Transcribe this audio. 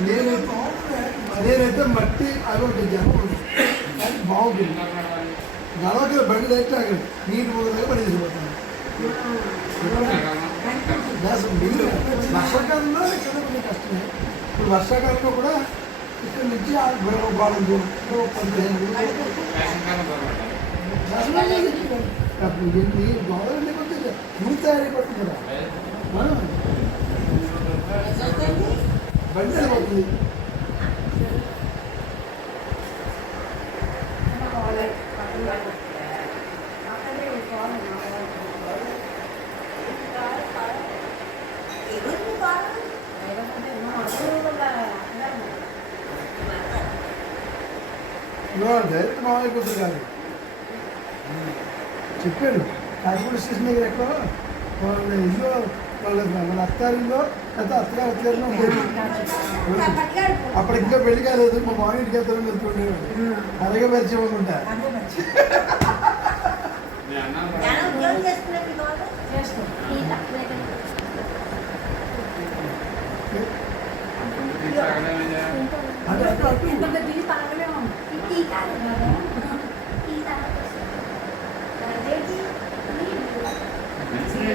నేనైతే నేనైతే మట్టి అది జనం అది బాగుంటుంది నలభై బండి అయితే నీటి పోతే పడేసిపోతాను వర్షాకాలంలో ఇక్కడ కొంచెం కష్టమే. ఇప్పుడు వర్షాకాలంలో కూడా ఇక్కడ నుంచి బాలం పదిహేను అప్పుడు ఎన్ని గోదావరి కొద్దిగా తయారీ పట్టుకురా కదా ఆ. బండి అయిపోతుంది నువ్వు డైరెక్ట్ మామైపోతుంది కాదు చెప్పాడు కాకిగూడ స్టేషన్ దగ్గర ఎక్కడో వాళ్ళ ఇల్లు వాళ్ళ వాళ్ళ అత్తారిలో లేదా అత్తగారు అత్తగారిలో. అప్పుడు ఇంకా పెళ్ళి కాలేదు మా మామయ్య ఇంటికి వెళ్తారని వెళ్తుండేవాడు అలాగే పరిచయం ఉంటా అంటే అటు